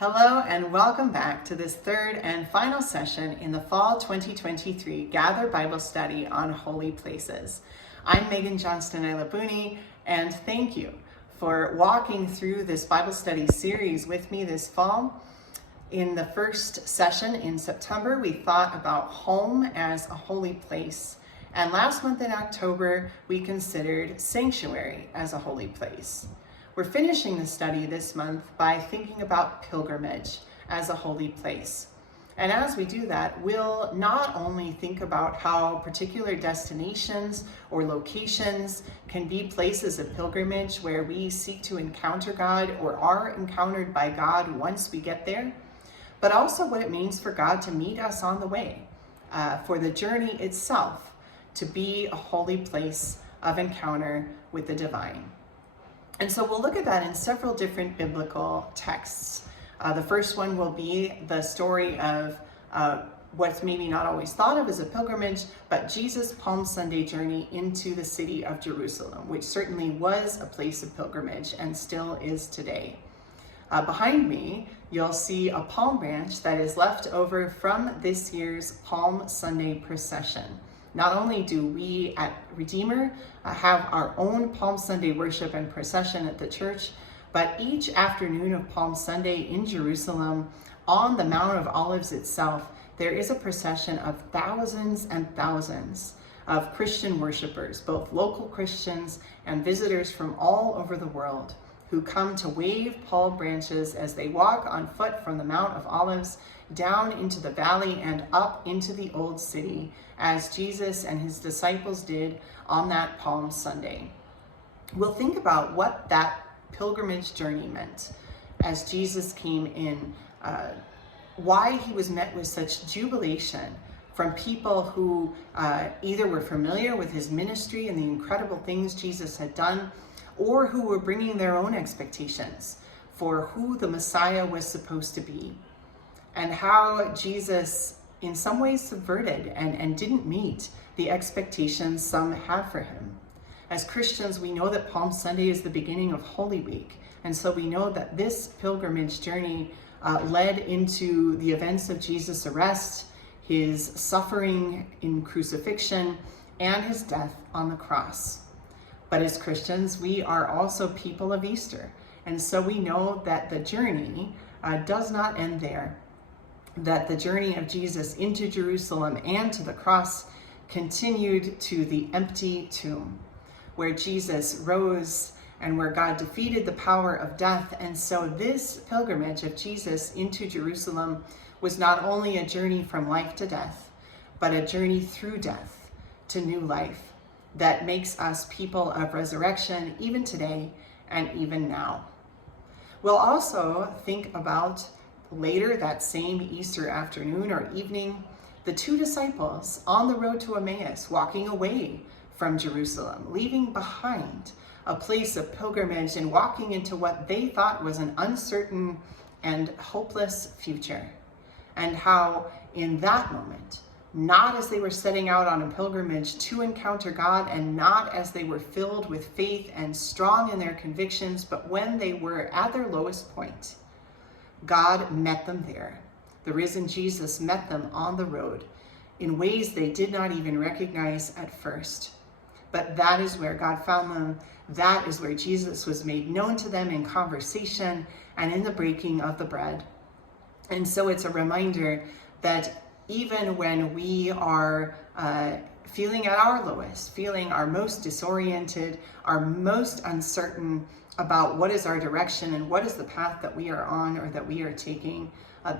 Hello and welcome back to this third and final session in the Fall 2023 Gather Bible Study on Holy Places. I'm Meghan Johnston Aelabouni, and thank you for walking through this Bible study series with me this fall. In the first session in September, we thought about home as a holy place. And last month in October, we considered sanctuary as a holy place. We're finishing the study this month by thinking about pilgrimage as a holy place. And as we do that, we'll not only think about how particular destinations or locations can be places of pilgrimage where we seek to encounter God or are encountered by God once we get there, but also what it means for God to meet us on the way, for the journey itself to be a holy place of encounter with the divine. And so we'll look at that in several different biblical texts. The first one will be the story of what's maybe not always thought of as a pilgrimage, but Jesus' Palm Sunday journey into the city of Jerusalem, which certainly was a place of pilgrimage and still is today. Behind me, you'll see a palm branch that is left over from this year's Palm Sunday procession. Not only do we at Redeemer have our own Palm Sunday worship and procession at the church, but each afternoon of Palm Sunday in Jerusalem, on the Mount of Olives itself, there is a procession of thousands and thousands of Christian worshipers, both local Christians and visitors from all over the world, who come to wave palm branches as they walk on foot from the Mount of Olives down into the valley and up into the Old City, as Jesus and his disciples did on that Palm Sunday. We'll think about what that pilgrimage journey meant as Jesus came in, why he was met with such jubilation from people who either were familiar with his ministry and the incredible things Jesus had done, or who were bringing their own expectations for who the Messiah was supposed to be, and how Jesus in some ways subverted and didn't meet the expectations some had for him. As Christians, we know that Palm Sunday is the beginning of Holy Week, and so we know that this pilgrimage journey led into the events of Jesus' arrest, his suffering in crucifixion, and his death on the cross. But as Christians, we are also people of Easter. And so we know that the journey does not end there, that the journey of Jesus into Jerusalem and to the cross continued to the empty tomb, where Jesus rose and where God defeated the power of death. And so this pilgrimage of Jesus into Jerusalem was not only a journey from life to death, but a journey through death to new life that makes us people of resurrection even today and even now. We'll also think about later that same Easter afternoon or evening, the two disciples on the road to Emmaus, walking away from Jerusalem, leaving behind a place of pilgrimage and walking into what they thought was an uncertain and hopeless future. And how in that moment, not as they were setting out on a pilgrimage to encounter God, and not as they were filled with faith and strong in their convictions, but when they were at their lowest point, God met them there. The risen Jesus met them on the road in ways they did not even recognize at first. But that is where God found them. That is where Jesus was made known to them in conversation and in the breaking of the bread. And so it's a reminder that even when we are feeling at our lowest, feeling our most disoriented, our most uncertain about what is our direction and what is the path that we are on or that we are taking,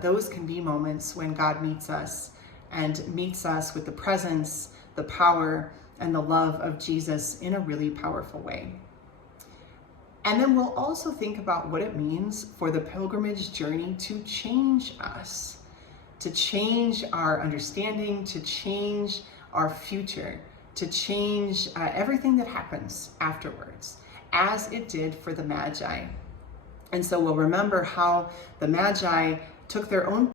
those can be moments when God meets us and meets us with the presence, the power, and the love of Jesus in a really powerful way. And then we'll also think about what it means for the pilgrimage journey to change us, to change our understanding, to change our future, to change everything that happens afterwards, as it did for the Magi. And so we'll remember how the Magi took their own